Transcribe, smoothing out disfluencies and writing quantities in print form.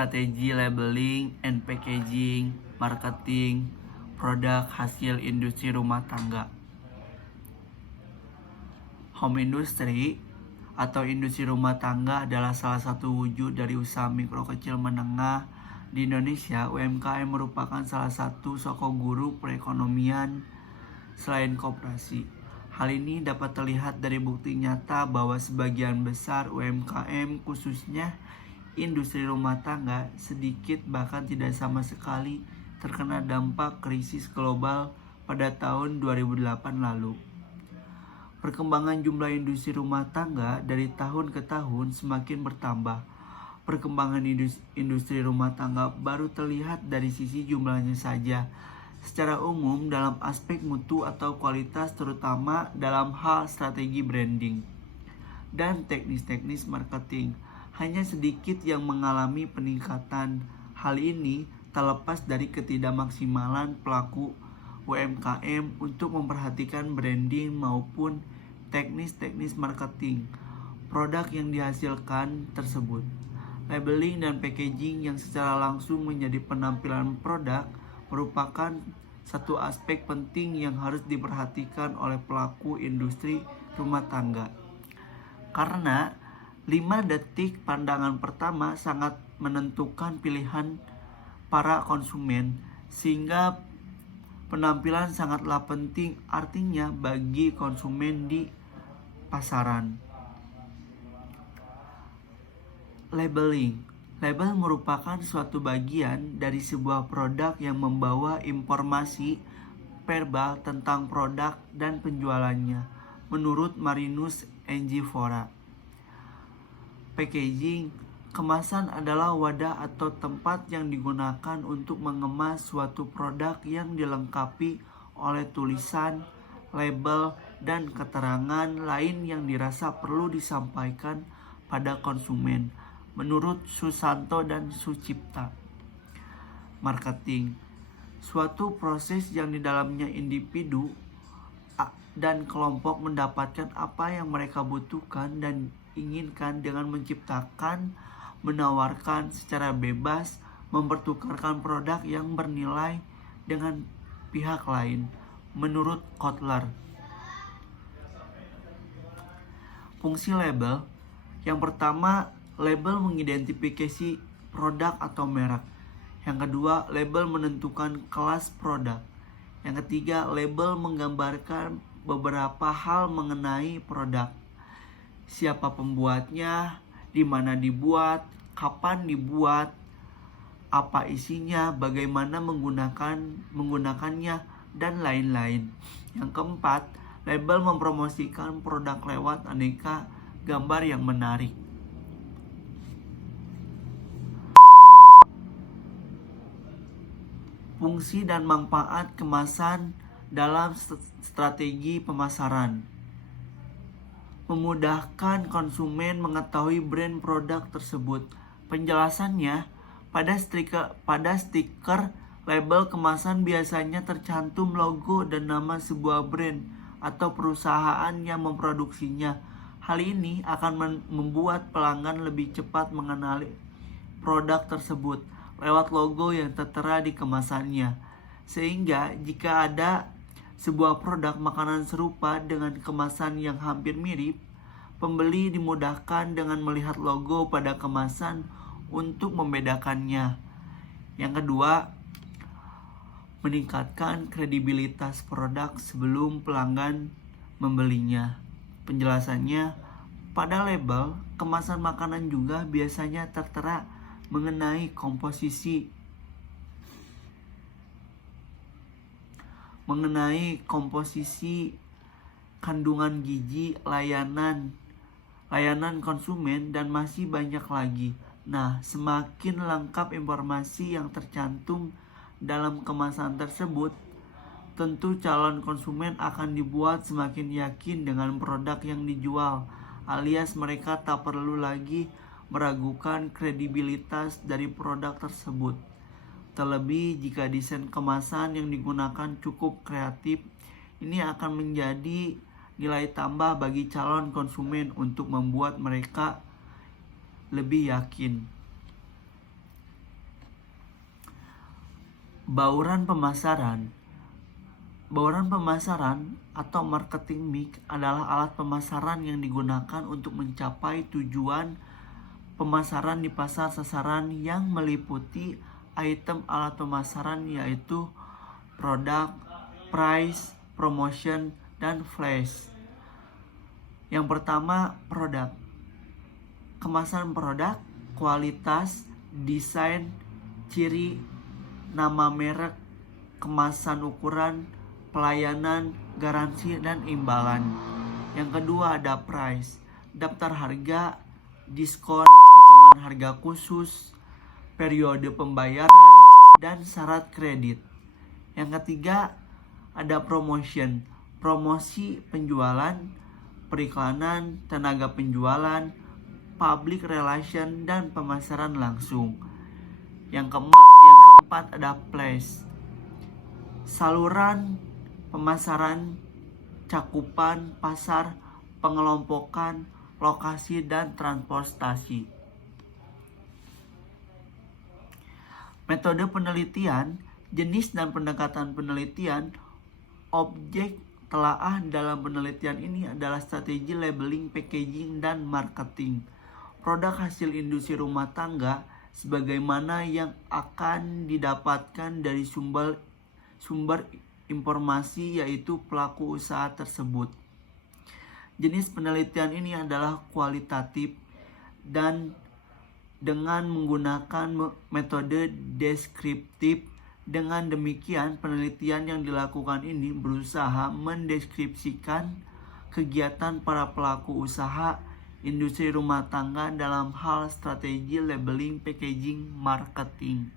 strategi labeling and packaging, marketing, produk hasil industri rumah tangga. Home industry atau industri rumah tangga adalah salah satu wujud dari usaha mikro kecil menengah di Indonesia. UMKM merupakan salah satu sosok guru perekonomian selain koperasi. Hal ini dapat terlihat dari bukti nyata bahwa sebagian besar UMKM, khususnya industri rumah tangga, sedikit bahkan tidak sama sekali terkena dampak krisis global pada tahun 2008 lalu. Perkembangan jumlah industri rumah tangga dari tahun ke tahun semakin bertambah. Perkembangan industri rumah tangga baru terlihat dari sisi jumlahnya saja. Secara umum dalam aspek mutu atau kualitas, terutama dalam hal strategi branding dan teknis-teknis marketing, hanya sedikit yang mengalami peningkatan. Hal ini terlepas dari ketidakmaksimalan pelaku UMKM untuk memperhatikan branding maupun teknis-teknis marketing produk yang dihasilkan tersebut. Labeling dan packaging yang secara langsung menjadi penampilan produk merupakan satu aspek penting yang harus diperhatikan oleh pelaku industri rumah tangga. Karena 5 detik pandangan pertama sangat menentukan pilihan para konsumen, sehingga penampilan sangatlah penting artinya bagi konsumen di pasaran. Labeling. Label merupakan suatu bagian dari sebuah produk yang membawa informasi verbal tentang produk dan penjualannya, menurut Marinus Engifora. Packaging. Kemasan adalah wadah atau tempat yang digunakan untuk mengemas suatu produk yang dilengkapi oleh tulisan, label, dan keterangan lain yang dirasa perlu disampaikan pada konsumen, menurut Susanto dan Sucipta. Marketing. Suatu proses yang di dalamnya individu dan kelompok mendapatkan apa yang mereka butuhkan dan inginkan dengan menciptakan, menawarkan secara bebas, mempertukarkan produk yang bernilai dengan pihak lain, menurut Kotler. Fungsi label. Yang pertama, label mengidentifikasi produk atau merek. Yang kedua, label menentukan kelas produk. Yang ketiga, label menggambarkan beberapa hal mengenai produk. Siapa pembuatnya, di mana dibuat, kapan dibuat, apa isinya, bagaimana menggunakannya, dan lain-lain. Yang keempat, label mempromosikan produk lewat aneka gambar yang menarik. Fungsi dan manfaat kemasan dalam strategi pemasaran. Memudahkan konsumen mengetahui brand produk tersebut. Penjelasannya, pada stiker label kemasan biasanya tercantum logo dan nama sebuah brand atau perusahaan yang memproduksinya. Hal ini akan membuat pelanggan lebih cepat mengenali produk tersebut lewat logo yang tertera di kemasannya. Sehingga jika ada sebuah produk makanan serupa dengan kemasan yang hampir mirip, pembeli dimudahkan dengan melihat logo pada kemasan untuk membedakannya. Yang kedua, meningkatkan kredibilitas produk sebelum pelanggan membelinya. Penjelasannya, pada label kemasan makanan juga biasanya tertera mengenai komposisi, kandungan gizi, layanan konsumen, dan masih banyak lagi. Nah, semakin lengkap informasi yang tercantum dalam kemasan tersebut, tentu calon konsumen akan dibuat semakin yakin dengan produk yang dijual, alias mereka tak perlu lagi meragukan kredibilitas dari produk tersebut. Terlebih jika desain kemasan yang digunakan cukup kreatif, ini akan menjadi nilai tambah bagi calon konsumen untuk membuat mereka lebih yakin. Bauran pemasaran. Bauran pemasaran atau marketing mix adalah alat pemasaran yang digunakan untuk mencapai tujuan pemasaran di pasar sasaran yang meliputi item alat pemasaran yaitu produk, price, promotion, dan flash. Yang pertama, produk. Kemasan produk, kualitas, desain, ciri, nama merek, kemasan ukuran, pelayanan, garansi, dan imbalan. Yang kedua ada price, daftar harga, diskon, potongan harga khusus, periode pembayaran, dan syarat kredit. Yang ketiga ada promotion, promosi penjualan, periklanan, tenaga penjualan, public relation, dan pemasaran langsung. Yang keempat ada place, saluran pemasaran, cakupan pasar, pengelompokan, lokasi, dan transportasi. Metode penelitian, jenis dan pendekatan penelitian, objek telaah dalam penelitian ini adalah strategi labeling, packaging, dan marketing. Produk hasil industri rumah tangga sebagaimana yang akan didapatkan dari sumber informasi yaitu pelaku usaha tersebut. Jenis penelitian ini adalah kualitatif dan dengan menggunakan metode deskriptif. Dengan demikian, penelitian yang dilakukan ini berusaha mendeskripsikan kegiatan para pelaku usaha industri rumah tangga dalam hal strategi labeling, packaging, marketing.